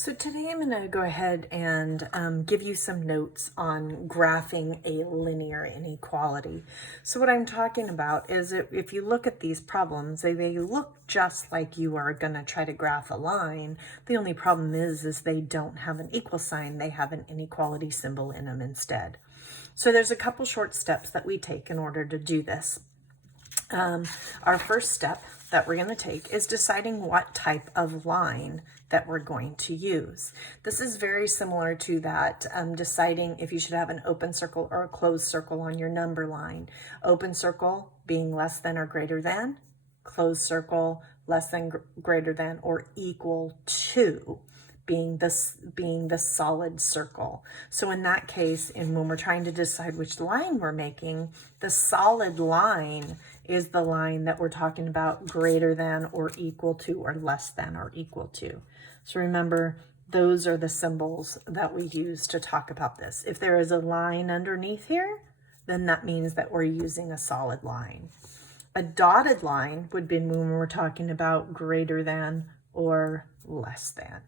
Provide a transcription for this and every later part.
So today I'm going to go ahead and give you some notes on graphing a linear inequality. So what I'm talking about is if you look at these problems, they look just like you are going to try to graph a line. The only problem is they don't have an equal sign. They have an inequality symbol in them instead. So there's a couple short steps that we take in order to do this. Our first step that we're going to take is deciding what type of line that we're going to use. This is very similar to that deciding if you should have an open circle or a closed circle on your number line. Open circle being less than or greater than, closed circle less than, greater than, or equal to being the solid circle. So in that case, and when we're trying to decide which line we're making, the solid line is the line that we're talking about greater than or equal to or less than or equal to. So remember, those are the symbols that we use to talk about this. If there is a line underneath here, then that means that we're using a solid line. A dotted line would be when we're talking about greater than or less than.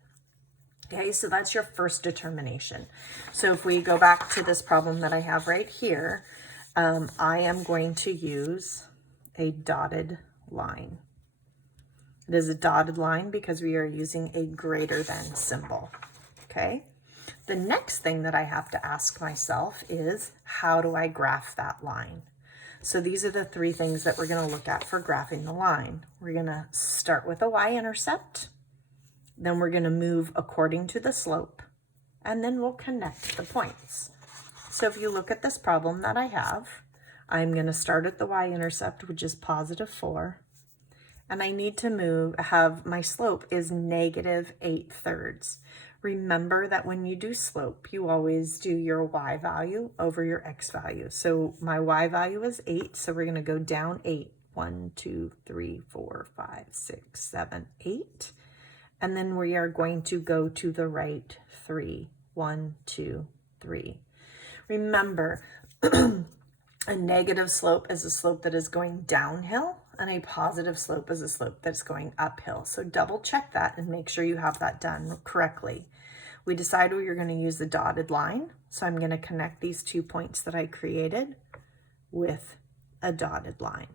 Okay, so that's your first determination. So if we go back to this problem that I have right here, I am going to use a dotted line. It is a dotted line because we are using a greater than symbol, okay? The next thing that I have to ask myself is, how do I graph that line? So these are the three things that we're gonna look at for graphing the line. We're gonna start with a y-intercept, then we're gonna move according to the slope, and then we'll connect the points. So if you look at this problem that I have, I'm gonna start at the y-intercept, which is +4, and I need to have my slope is -8/3. Remember that when you do slope, you always do your y value over your x value. So my y value is 8, so we're gonna go down 8. 1, 2, 3, 4, 5, 6, 7, 8. And then we are going to go to the right 3. 1, 2, 3. Remember, a negative slope is a slope that is going downhill, and a positive slope is a slope that's going uphill. So double check that and make sure you have that done correctly. We decide we're going to use the dotted line. So I'm going to connect these 2 points that I created with a dotted line.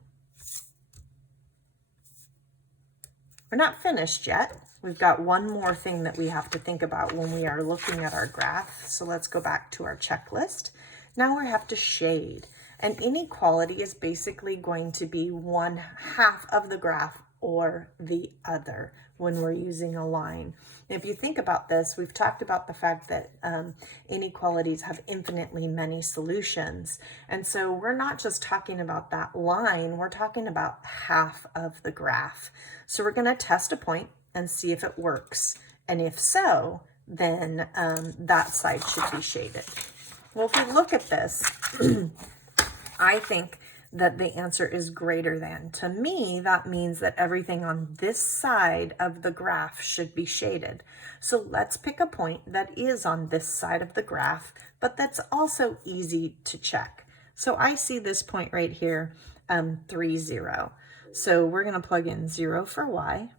We're not finished yet. We've got one more thing that we have to think about when we are looking at our graph. So let's go back to our checklist. Now we have to shade. An inequality is basically going to be one half of the graph or the other when we're using a line. If you think about this, we've talked about the fact that inequalities have infinitely many solutions. And so we're not just talking about that line, we're talking about half of the graph. So we're going to test a point and see if it works. And if so, then that side should be shaded. Well, if we look at this, I think that the answer is greater than. To me, that means that everything on this side of the graph should be shaded. So let's pick a point that is on this side of the graph, but that's also easy to check. So I see this point right here, 3, 0. So we're going to plug in 0 for y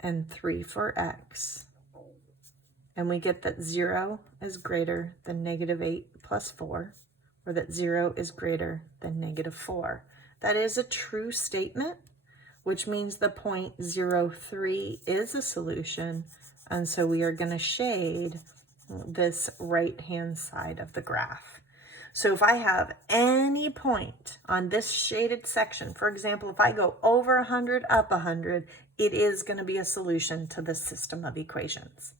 and 3 for x. And we get that 0 is greater than -8 + 4, or that 0 is greater than -4. That is a true statement, which means the point 0, 3 is a solution. And so we are going to shade this right-hand side of the graph. So if I have any point on this shaded section, for example, if I go over 100, up 100, it is going to be a solution to this system of equations.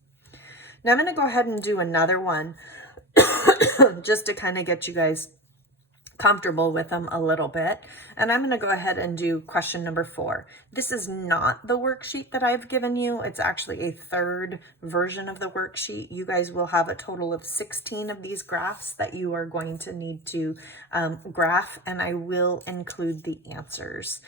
Now I'm going to go ahead and do another one just to kind of get you guys comfortable with them a little bit. And I'm going to go ahead and do question number 4. This is not the worksheet that I've given you. It's actually a third version of the worksheet. You guys will have a total of 16 of these graphs that you are going to need to graph, and I will include the answers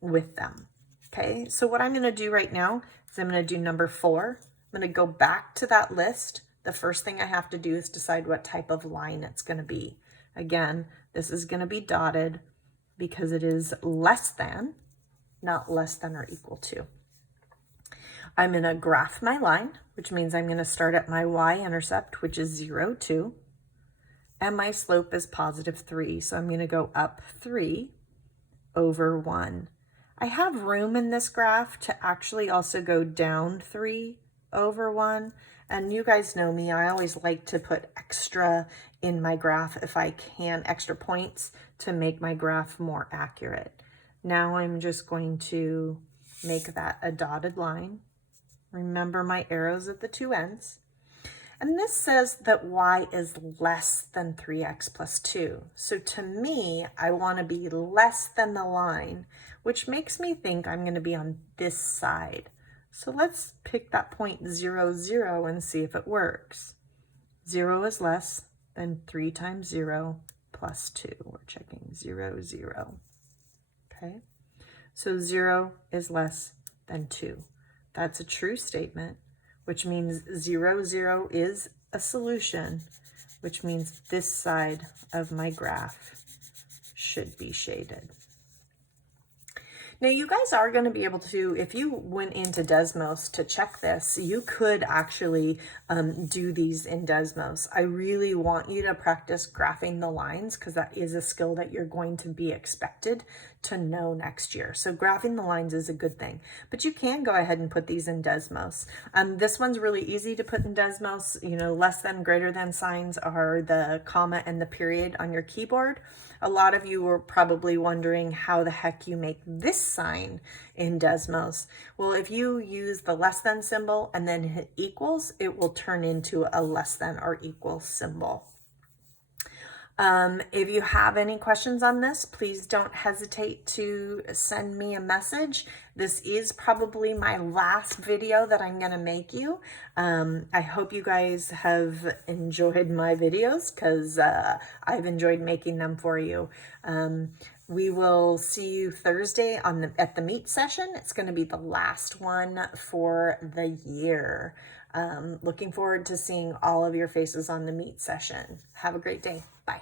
with them. Okay, so what I'm going to do right now is I'm going to do number 4. I'm going to go back to that list. The first thing I have to do is decide what type of line it's going to be. Again, this is going to be dotted because it is less than, not less than or equal to. I'm going to graph my line, which means I'm going to start at my y-intercept, which is 0, 2, and my slope is positive 3. So I'm going to go up 3 over 1. I have room in this graph to actually also go down 3 over 1. And you guys know me, I always like to put extra in my graph if I can, extra points to make my graph more accurate. Now I'm just going to make that a dotted line. Remember my arrows at the two ends. And this says that y is less than 3x plus 2. So to me, I want to be less than the line, which makes me think I'm going to be on this side. So let's pick that point 0, 0 and see if it works. 0 is less than 3 times 0 plus 2. We're checking 0, 0. Okay, so 0 is less than 2. That's a true statement, which means 0, 0 is a solution, which means this side of my graph should be shaded. Now you guys are going to be able to, if you went into Desmos to check this, you could actually do these in Desmos. I really want you to practice graphing the lines because that is a skill that you're going to be expected to know next year. So graphing the lines is a good thing, but you can go ahead and put these in Desmos. This one's really easy to put in Desmos. You know, less than, greater than signs are the comma and the period on your keyboard. A lot of you were probably wondering how the heck you make this sign in Desmos. Well, if you use the less than symbol and then hit equals, it will turn into a less than or equal symbol. If you have any questions on this, please don't hesitate to send me a message. This is probably my last video that I'm going to make you. I hope you guys have enjoyed my videos because I've enjoyed making them for you. We will see you Thursday at the meet session. It's going to be the last one for the year. Looking forward to seeing all of your faces on the meet session. Have a great day. Bye.